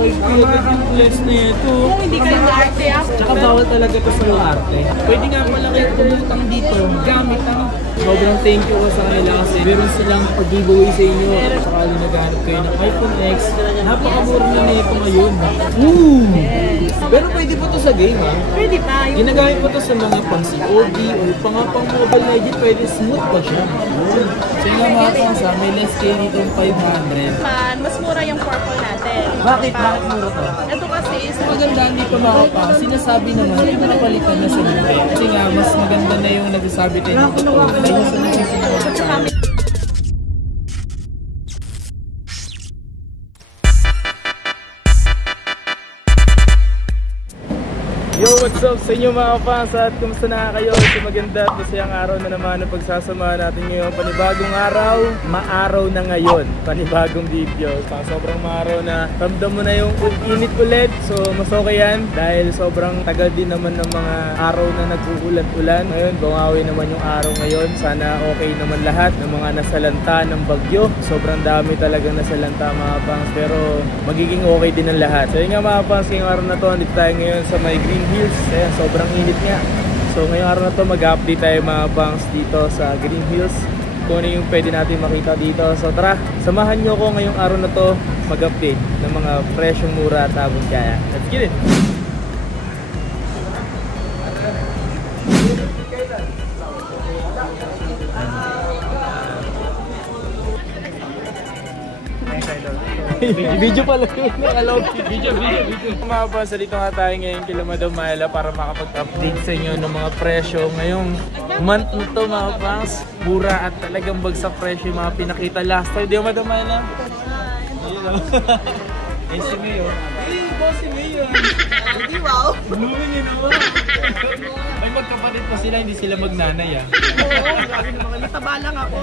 Ang mga kampules na ito. Kung hindi kayo maarte Tsaka bawal talaga ito sa arte. Pwede nga pala kayo tumutang dito gamit ang sobrang thank you ko sa kanila kasi meron silang pag-giveaway sa inyo. Saka naghanap kayo ng iPhone X. Napakamura na nito ngayon. Pero pwede po to sa game ha? Pwede pa. Ginagamit po to sa mga pang COD o pang Mobile Legends, pwede smooth pa siya. So yung mga pangsa, may less kayo dito yung 500. Mas mura yung purple natin. Bakit? Bakit mura to? Ito kasi is Magandaan dito mga pang, sinasabi naman, ito napalitan na sa mura. Kasi nga, mas maganda na yung nagsasabi tayo ng totoo. Dahil sa nagsisinunod. Yo, what's up sa inyo mga fans at kumusta na kayo? Ito maganda at masayang araw na naman ang pagsasama natin ngayon. Panibagong araw, maaraw na ngayon. Panibagong video. Sobrang maaraw na. Ramdam mo na yung init ulit. So mas okay yan dahil sobrang tagal din naman ng mga araw na nag-uulan-ulan. Ngayon, bumawi naman yung araw ngayon. Sana okay naman lahat ng mga nasalanta ng bagyo. Sobrang dami talagang nasalanta mga fans. Pero magiging okay din ang lahat. So yun nga mga fans, ngayong araw na to, andito tayo ngayon sa may Green Hills. Ayan, sobrang init nga. So ngayong araw na to mag-update tayo mga bangs dito sa Green Hills kung ano yung pwede natin makita dito. So tara, samahan nyo ko ngayong araw na to mag-update ng mga presyong mura at abong kaya. Let's get it! Video pala yun. Video. Mga pansa, dito nga tayo ngayon kila Madam Myla para makapag-update sa inyo ng mga presyo. Ngayong month na to mga pangs, mura at talagang bagsak presyo yung mga pinakita last time. Di ba Madam Myla? Ayun o. Ayun si Mayo. Hey, boss si Mayo. Hindi, wow. Blooming yun naman. May magkapatid pa sila, hindi sila magnanay ah. Oo, grabe naman. Nataba lang ako.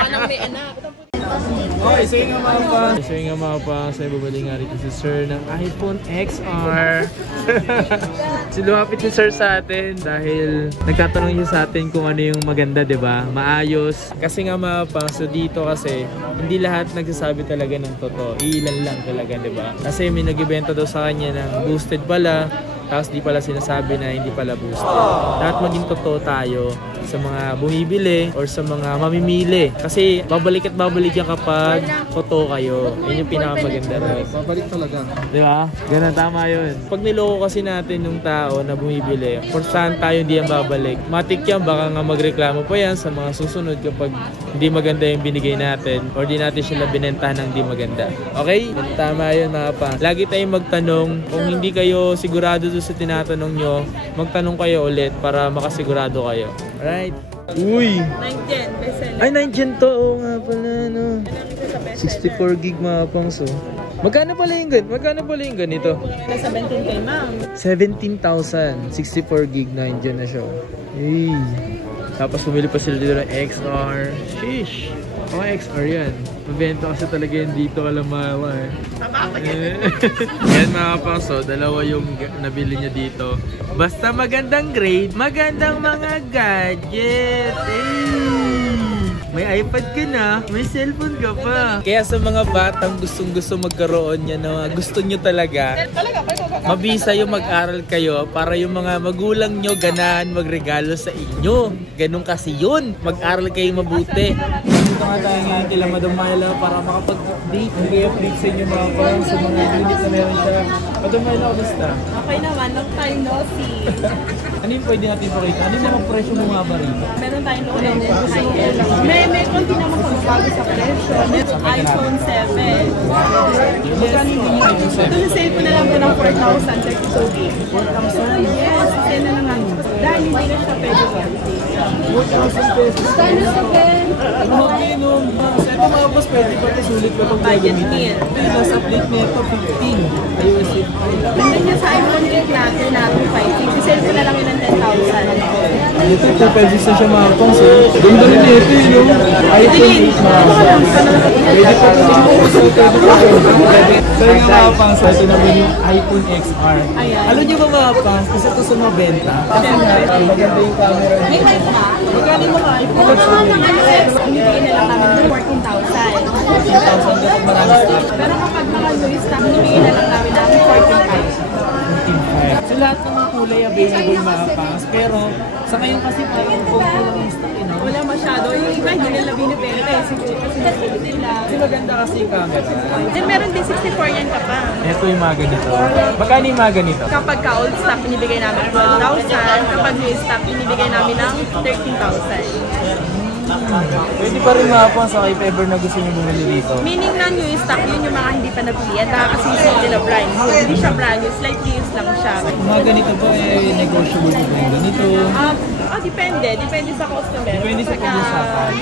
Walang may anak. Okay, so yung nga mga pa, sa ibabali nga rito si Sir ng iPhone XR. Lumapit si Sir sa atin dahil nagtatanong siya sa atin kung ano yung maganda, diba? Maayos. Kasi nga mga pa, so dito kasi hindi lahat nagsasabi talaga ng totoo. Ilan lang talaga, diba? Kasi may nag-ibenta daw sa kanya ng boosted pala. Tapos di pala sinasabi na hindi pala boosted. Dapat maging totoo tayo sa mga bumibili or sa mga mamimili. Kasi babalik at babalik yan kapag totoo kayo. Yun yung pinakamaganda rin. Babalik talaga. Di ba? Ganun, tama yun. Pag niloko kasi natin yung tao na bumibili, for saan tayo hindi yan babalik. Matik yan, baka nga magreklamo pa yan sa mga susunod kapag hindi maganda yung binigay natin or di natin sila binentahan ng hindi maganda. Okay? Tama yun mga pa. Lagi tayong magtanong. Kung hindi kayo sigurado doon sa tinatanong nyo, magtanong kayo ulit para makasigurado kayo. Alright? Uy! 9gen, bestseller. Ay, 9gen to. Oo nga pala, no. 64 gig mga pangso. Magkano pala yung ganito? Nasa 17K, ma'am. 17,000. 64 gig 9gen na siya. Hey. Tapos pumili pa sila dito ng XR. Sheesh! Oh, XR yan. Mabenta kasi talaga yan dito, alam mo eh. Yan mga pangso, dalawa yung nabili niya dito. Basta magandang grade, magandang mga gadget. May iPad ka na, may cellphone ka pa. Kaya sa mga batang gustong-gusto magkaroon niya na gusto nyo talaga, mabisa yung mag-aral kayo para yung mga magulang nyo ganahan magregalo sa inyo. Ganun kasi yun. Mag-aral kayo mabuti. Dito nga tayo ngayon kila Madam Myla para makapag-update. Mag-update sa inyo mga parang sa mga unit na meron siya. Madam Myla, kamusta? Okay naman, long time no see. Ano yung pwede natin pakita? Ano yung mga presyo mo nga ba rito? Meron tayong low end and high end. May konti naman pagbabago sa presyo. Meron iPhone 7. Ito yung sale ko na lang po ng 4,000 32 gig. 4,000? Yes, sale na lang lang. Dahil hindi na siya pwede warranty. 4,000 pesos. Dahil sa pen. Okay, no. Ito mga boss, pwede pa ito sulit pa itong gagamitin. Ito yung last update na ito, 15. iOS 15. Ganda niya sa iPhone 8 natin na 256. Isale ko na lang yun ng 10,000. Ito, 256 na siya mga pang. Ganda rin ito yun. iPhone 8 mga pang. Pwede pa ito so yung mga pang, ito naman yung iPhone XR. Alam niyo ba mga pang, isa ito sa mga benta. Kasi nga, maganda yung camera. May height na. Magkano yung mga iPhone XR? Binibigyan na lang namin ng 14,000. 14,000 na marami stock. Pero kapag mga Louis stock, binibigyan na lahat ng kulay available mga pangs. Pero sa ngayon kasi talagang kulang yung stock, you know? Wala masyado. Yung iba hindi nila binibenta. Siguro nila. Kasi maganda kasi yung camera. Then meron din 64 yan ka pa. Ito yung mga ganito. Magkano yung mga ganito? Kapag ka-old stock, binibigay namin 12,000. Kapag new stock, binibigay namin ng 13,000. Pwede pa rin mga pangs if ever na gusto nyo bumili dito. Meaning na new stock, yun yung mga hindi pa napilihan. Baka kasi yung nila brand. Hindi siya brand new, slightly used lang siya. Mga ganito po negotiable po yung ganito. Depende. Depende sa customer. Depende sa pag-usapan.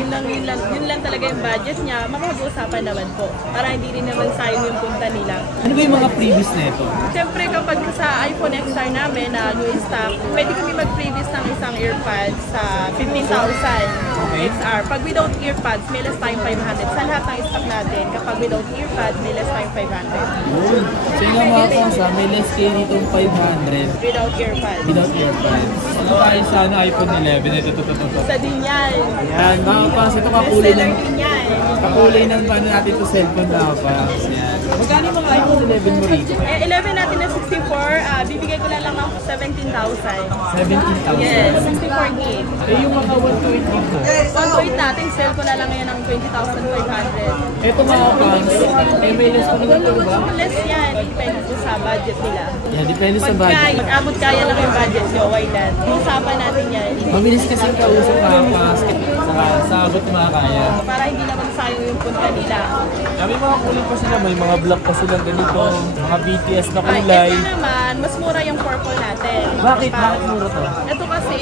Yun lang talaga yung budget niya. Makapag-uusapan naman po. Para hindi rin naman sayang yung punta nila. Ano ba yung mga previous na ito? Siyempre kapag sa iPhone XR namin na new stock, pwede kami mag-previous ng isang earpads sa 15,000 XR. Pag without earpads, may less tayong 500. Sa lahat ng stock natin, kapag without earpads, may less tayong 500. Yun. So yung mga pansa, may less kayo dito 500. Without earpads. Without earpads. Ano tayo sa iPhone 11? Ito. Sa din yan. Yan, mga pansa, ito kakulay ng... Seller din yan. Kakulay ng paano natin ito cellphone na pansa. Yan. Magkano yung mga iPhone 11 mo rito? 11 natin na 64, bibigay ko na lang ng 17,000. 17,000? Yes, 64 gig. Eh yung mga 128 gig mo? 128 natin, sell ko na lang ngayon ng 20,500. Ito mga pansa, may less pa naman ito ba? Less yan, depende po sa budget nila. Yan, depende sa Pag budget. mag-abot kaya lang yung budget nyo, why not? Usapan natin yan. Mabilis kasi kausap mga pansa, sa abot mga kaya. Para hindi naman sayang yung punta nila. May mga kulay pa sila, may mga black pa silang ganito, mga BTS na kulay. Ito naman, mas mura yung purple natin. Bakit? Bakit mura to? Ito kasi,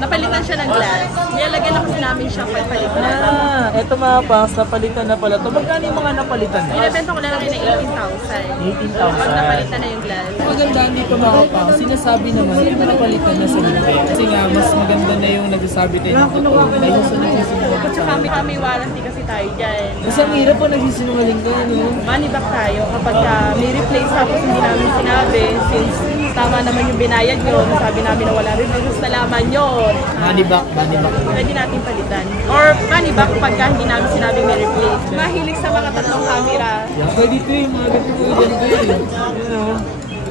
napalitan siya ng glass. Nilalagyan na kasi namin siya palitan. Ito mga pangs, napalitan na pala to. Magkano yung mga napalitan na? Binibenta ko na lang yun ng 18,000. 18,000. Pag napalitan na yung glass. Magandaan dito mga pangs, sinasabi naman, hindi mo napalitan na sa mga. Kasi nga, mas maganda na yung nagsasabi tayo ng totoo. Dahil sa nagsisinungaling. At saka kami warranty kasi tayo dyan. Kasi ang hirap po nagsisinungaling ka, no? Money back tayo kapag may replace tapos hindi namin sinabi since tama naman yung binayad nyo, sabi namin na wala rin, gusto nalaman yun. Money back. Pwede natin palitan. Or money back pagka hindi namin sinabi may replace. Mahilig sa mga tatlong camera. Yan, pwede ito yung mga ganito po dyan you know?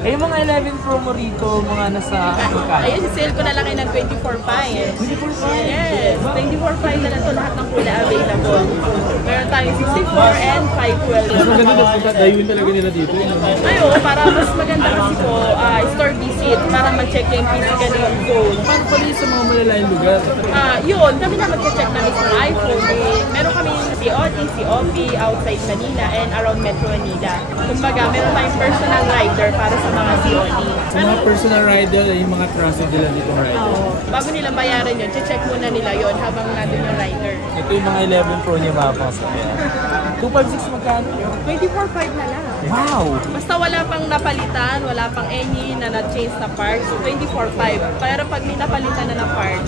Eh, yung mga 11 Pro mo rito, mga nasa magkano? Ayun, sale ko na lang yun ng 24.5. 24.5? Yes, 24.5 na lang ito lahat ng kulay available. Meron tayong 64 and 512. Mas maganda na pagkadayuin talaga nila dito. Ayun, para mas maganda kasi po, store visit, para mag-check yung physical yung phone. Paano pala yung sa mga malalayang lugar? Yun, kami na mag-check na mismo iPhone. Meron kami COT, COP, outside Manila, and around Metro Manila. Kumbaga, meron tayong personal rider para sa mga COT. Sa mga personal rider, yung mga trusted nila dito rider. Bago nila bayaran yun, check muna nila yun habang nandun yung rider. Ito yung mga 11 Pro niya mga pangs. 256 magkano? 24.5 na lang. Wow! Basta wala pang napalitan, wala pang any na na-change na parts, 24.5. Pero pag may napalitan na ng part,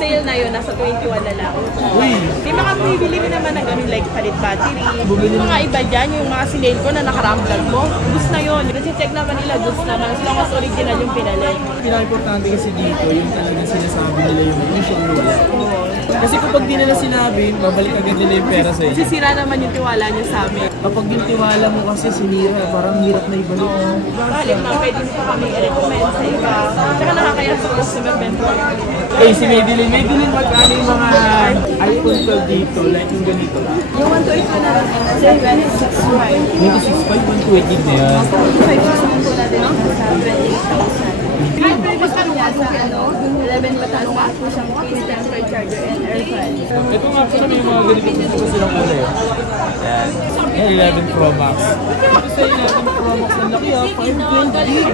sale na yun, nasa 21 na lang. Uy! May mga bibili rin naman ng ganun like palit battery. Bumili Yung mga iba dyan, yung mga sinale ko na nakaramblog mo, gusto na yun. Nasi-check naman nila, gusto naman. As long as original yung pinalay. Pinaka-importante kasi dito, yung talagang sinasabi nila yung mission wala. Kasi kapag di nila sinabi, babalik agad nila yung pera sa inyo. Sisira naman yung tiwala niyo sa amin. Kapag yung tiwala mo kasi sinira, parang hirap na ibalik. Halim na pwede mo pa kami i-recommend sa iba. Tsaka nakakaya sa customer benefit. Eh, si Madeline. Madeline, magkano yung mga iPhone 12 dito? Like yung ganito. Yung 128 ko na lang, kasi 26.5. 26.5, 128 gig na yan. 5,000 po natin sa 28,000. Gusto niya sa 11 pataas na po siyang case, temper charger, and airfryer. Ito nga po may mga ganito po silang kulay. Yan. Yan, 11 Pro Max. Ito sa 11 Pro Max, ang laki 520 gig.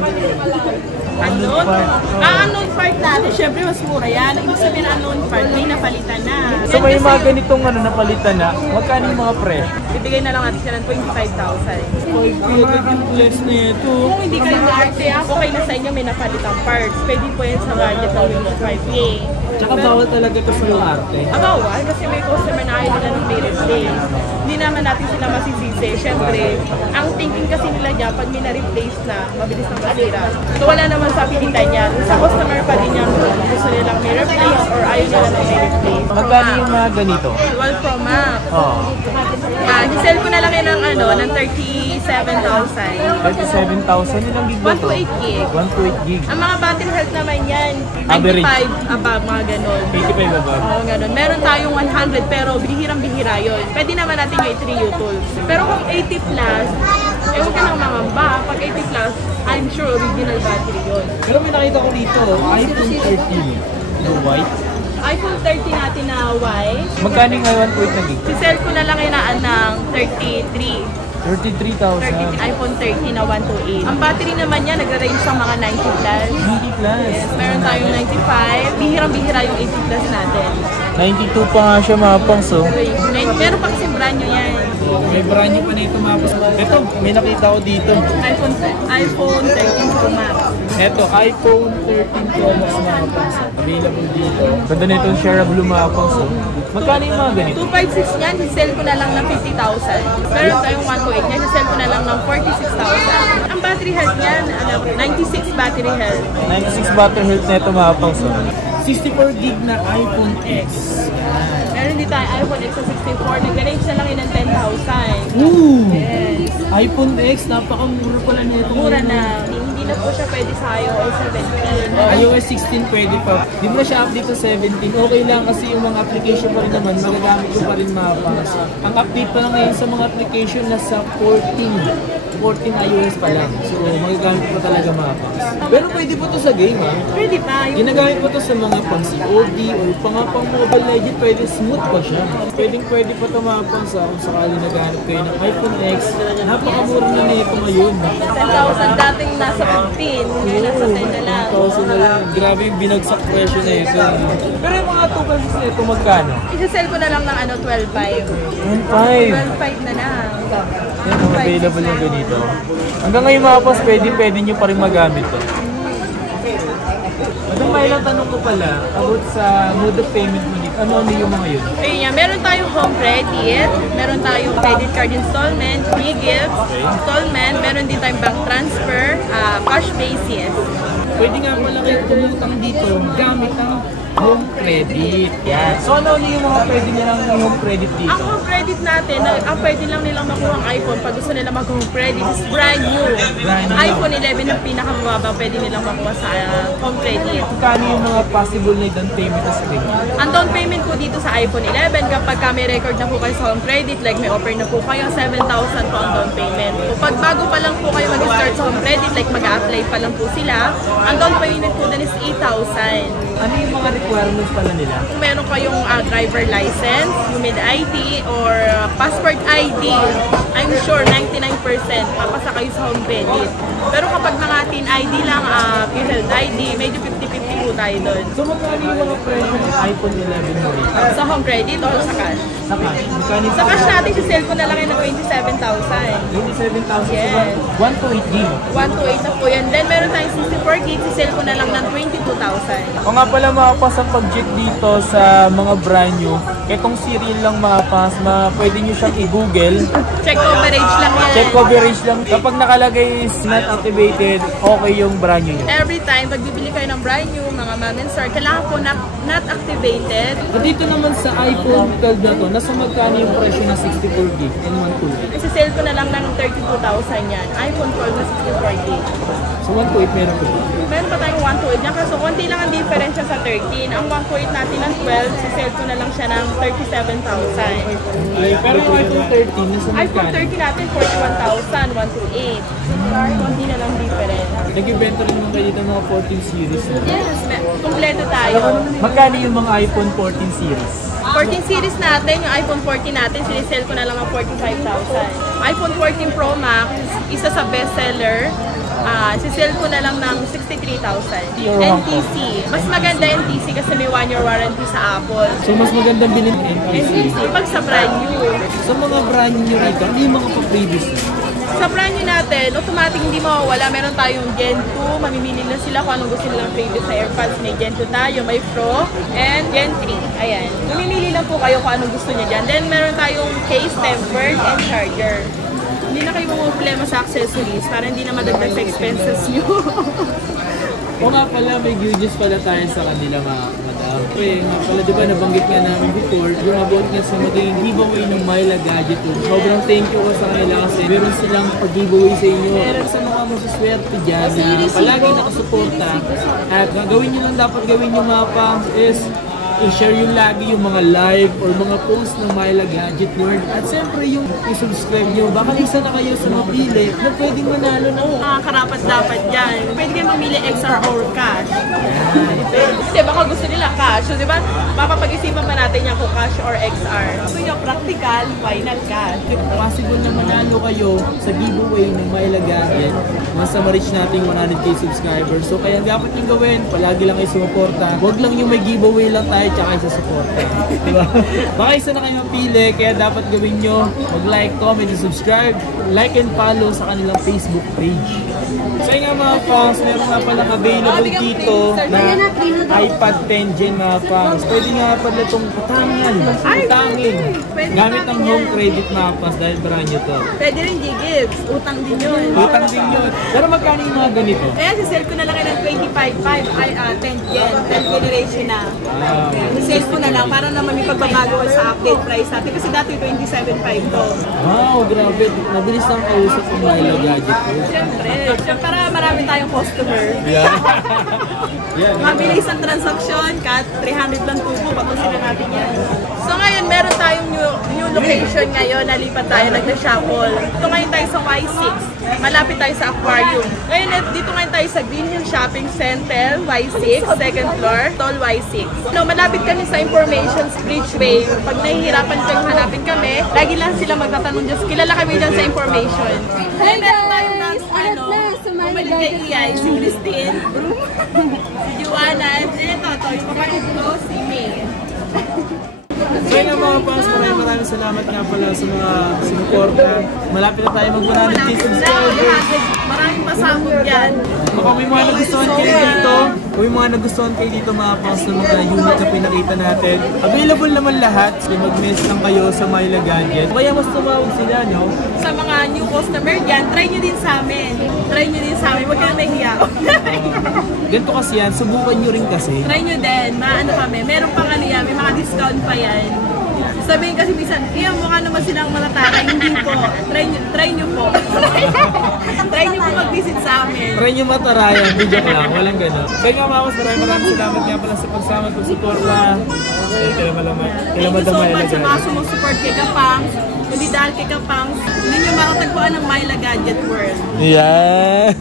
Unknown? Unknown part natin, syempre mas mura yan. Ibig sabihin unknown part, may napalitan na. So may mga ganitong napalitan na, magkano yung mga presyo? Bibigay na lang natin siya ng 25,000. Less na ito. Kung hindi kayo maarte, okay na sa inyo may napalitang parts. Pwede po yan sa budget ng 25K. Tsaka bawal talaga ito sa mga arte. Bawal kasi may customer na ayaw nila ng may replace. Hindi naman natin sila masisisi. Siyempre, ang thinking kasi nila dyan, pag may na-replace na, mabilis na masira. So wala naman sa pilitan yan. Sa customer pa din yan kung gusto nilang may replace or ayaw nila ng may replace. Magkano yung mga ganito? 12 Pro Max. Oo. Gisell ko na lang yun ng, ng 37,000. 37,000, ilang gig ba to? 128 gig. 128 gig. Ang mga battery health naman yan, Average. 95 above, mga ganon. 85 above. Oo, ganon. Meron tayong 100 pero bihirang-bihira yun. Pwede naman natin yung 3 U-tools. Pero kung 80 plus, huwag ka nang mangamba. Pag 80 plus, I'm sure original battery yun. Pero may nakita ko dito, iPhone 13. The white. iPhone 13 natin na white. Magkano nga 128 na gig? Si-sell ko na lang yun ng 33. 33,000. iPhone 13 na 128. Ang battery naman niya, nagre-range sa mga 90 plus. 90 plus. Yes, meron tayong 95. Bihirang-bihira yung 80 plus natin. 92 pa nga siya mga pangs, oh. Meron pa kasi brand new yan. May brand new pa na ito mga pangs. Ito, may nakita ko dito. iPhone 13 Pro Max. Ito, iPhone 13 Pro Max mga pangs. Available dito. Ganda na itong shareable mga pangs, oh. Magkano yung mga ganito? 256 yan, sell ko na lang ng 50,000. Meron tayong 128 niya, sell ko na lang ng 46,000. Ang battery health niyan, 96 battery health. 96 battery health na ito mga pangs, oh. 64 gig na iPhone X. Meron din tayo iPhone X sa 64, nag-range na lang yun ng 10,000. Ooh! Yes. iPhone X, napakamura pala nito. Mura na. Hindi na po siya pwede sa iOS 17. iOS 16 pwede pa. Di mo na siya update sa 17. Okay lang kasi yung mga application pa rin naman, magagamit ko pa rin mga pangas. Ang update pa lang ngayon sa mga application nasa 14 iOS pa lang. So, magagamit pa talaga mga pangas. Pero pwede po to sa game, ha? Pwede pa. Ginagamit po to sa mga pang COD or pang Mobile Legends, pwede smooth pa siya. Pwede pa ito mga pangas kung sakali naghanap kayo ng iPhone X. Napakamura na nito ngayon. 10,000 dating nasa 15, ngayon nasa 10 na lang. 1,000 na lang. Grabe yung binagsak presyo na ito. Pero yung mga 2 pesos na ito, magkano? Isa-sell ko na lang ng 12,500. 1,500. 12,500 na lang. Yan, available yung ganito. Hanggang ngayon mga pas, pwede nyo pa rin magamit to. Madam, may lang tanong ko pala about sa mode of payment mo dito. Ano yung mga yun? Ayun yan, meron tayong home credit, meron tayong credit card installment, free gifts, installment, meron din tayong bank transfer, cash basis. Pwede nga pala kayo tumutang dito gamit ang home credit. Yan. So ano yung mga pwede nilang home credit dito? Ang home credit natin, ang pwede lang nilang makuha ang iPhone pag gusto nila mag-home credit is brand new. iPhone 11 ang pinakamababa pwede nilang makuha sa home credit. Kano yung mga possible na down payment sa spring? Ang down payment po dito sa iPhone 11, kapag may record na po kayo sa home credit, like may offer na po kayo, 7,000 po ang down payment. So, pag bago pa lang po kayo mag-start sa home credit, like mag-a-apply pa lang po sila, ang down payment po din is 8,000. Ano yung mga requirements pala nila? Kung meron kayong driver license, humid ID, or passport ID, I'm sure 99% papasa kayo sa home credit. Pero kapag mga teen ID lang, PhilHealth ID, medyo 50-50 po tayo doon. So magkano yung mga presyo ng iPhone 11 mo rin? Sa home credit o sa cash? Sa cash? Magkano Sa cash natin, si cellphone na lang yun ng 27,000. 27,000 Yes. 128 gig. 128 na po yan. Then meron tayong 64 gig, si cellphone na lang ng 22,000. O nga pala mga pas, ang pag-check dito sa mga brand new, itong serial lang mga pas, pwede nyo siyang i-google. Check coverage lang yan. Check coverage lang. Kapag nakalagay is not activated, okay yung brand new nyo. Every time, pag bibili kayo ng brand new, mga mom and sir, kailangan po not activated. At dito naman sa iPhone 12 na to, nasa magkano yung presyo na 64 gig and 128? Kasi sale ko na lang ng 32,000 yan. iPhone 12 na 64 gig. So 128 meron ko. Meron pa tayong 128 niya. Kaso konti lang ang difference sa 13. Ang 128 natin ng 12, si sale ko na lang siya ng 37,000. Pero yung iPhone 13, nasa iPhone magkano? 13 natin, 41,000, 128. Konti na lang difference. Nag-ibenta rin naman kayo ng mga 14 series. Yes, kompleto tayo. Magkano yung mga iPhone 14 series? 14 series natin, yung iPhone 14 natin, sinisell ko na lang ng 45,000. iPhone 14 Pro Max, isa sa bestseller, sisell ko na lang ng 63,000. NTC. Mas maganda NTC kasi may 1-year warranty sa Apple. So mas magandang bilhin NTC, pag sa brand new. Sa mga brand new rito, ano yung mga pa-previous na? Sa brand new natin, automatic hindi mawawala. Meron tayong Gen 2, mamimili na sila kung anong gusto nilang previous sa AirPods. May Gen 2 tayo, may Pro, and Gen 3. Ayan. Mamimili lang po kayo kung anong gusto niyo dyan. Then meron tayong case, tempered, and charger. Hindi na kayo problema sa accessories para hindi na madagdag sa expenses nyo. O nga pala, may gauges pala tayo sa kanila mga madam. Okay, nga pala diba nabanggit nga namin before, yung about nga sa magiging giveaway ng Myla Gadget World. Sobrang thank you ko sa kanila kasi meron silang pag-giveaway sa inyo. Meron sa mga masaswerte dyan na palagi nakasuporta. At gagawin nyo lang dapat gawin nyo mga pangs is i-share yung lagi yung mga live or mga post ng Myla Gadget World. At siyempre yung i-subscribe nyo. Baka isa na kayo sa mga pili na pwedeng manalo na. Karapat dapat dyan. Pwede kayo mamili XR or cash. Kasi baka gusto nila cash. So, di ba? Mapapag-isipan pa natin yan kung cash or XR. Gusto nyo practical, why not cash? Possible na manalo kayo sa giveaway ng Myla Gadget once na ma-reach natin 100k subscribers. So kaya dapat yung gawin, palagi lang kayo sumuporta. Huwag lang yung may giveaway lang tayo tsaka isa suporta. Diba? Baka isa na kayo mapili, kaya dapat gawin nyo mag-like, comment, and subscribe, like and follow sa kanilang Facebook page. So nga mga fans, meron nga palang available dito na iPad 10 Gen mga fans. Pwede nga pala itong patangin. Gamit ang home credit mga fans dahil brand nyo to. Pwede rin G-Gives. Utang din yun. Utang din yun. Pero magkano yung mga ganito? Kaya sisell ko na lang ng 25.5 ay 10 Gen. 10 generation na. Sales ko na lang para naman may pagbabago sa update price natin. Kasi dati 27.5 to. Wow, grabe. Mabilis lang kausap ng Myla Gadget ko. Siyempre. Para marami tayong customer. Yeah. Mabilis ang transaksyon. Kat 300 lang tubo. Patusin na natin yan. So ngayon, meron tayong new location ngayon. Nalipat tayo. Nagna-shuffle. Ito ngayon tayo sa Y6. Malapit tayo sa aquarium. Ngayon, dito ngayon tayo sa Green Hill Shopping Center. Y6. Second floor. Tall Y6. No, malapit kami sa Informations Bridgeway. Pag nahihirapan kayong hanapin kami, lagi lang sila magtatanong dyan. Kilala kami dyan sa information. Hey meron tayong bumalik kay Iyay, si Christine, si Joanna, and ito, yung kapatid ko, si May. So yun nga mga fans, maraming salamat nga pala sa mga sinuporta. Malapit na tayo mag-100k subscribers. Maraming pasabog yan. Kung may mga nagustuhan kayo dito, kung may mga nagustuhan kayo dito mga fans ng mga unit na pinakita natin, available naman lahat. So mag-mess lang kayo sa Myla Gadget. Kaya mas tumawag sila, no? Sa mga new customer dyan, try nyo din sa amin. Try nyo din sa amin, huwag kang nahiya. Ganito kasi yan, subukan nyo rin kasi. Try nyo din, maano kami, meron pang ano yan, may mga discount pa yan. Sabihin kasi minsan, iya mukha naman silang malatara, hindi po. Try nyo po. Try nyo po mag-visit sa amin. Try nyo matarayan, hindi joke lang, walang gano'n. Kaya nga mga maraming salamat nga pala sa pagsama at pagsuporta. Kailan Thank you so much sa mga sumusupport kay Kapangs. Hindi dahil kay Kapangs, hindi nyo makatagpuan ng Myla Gadget World. Yeah!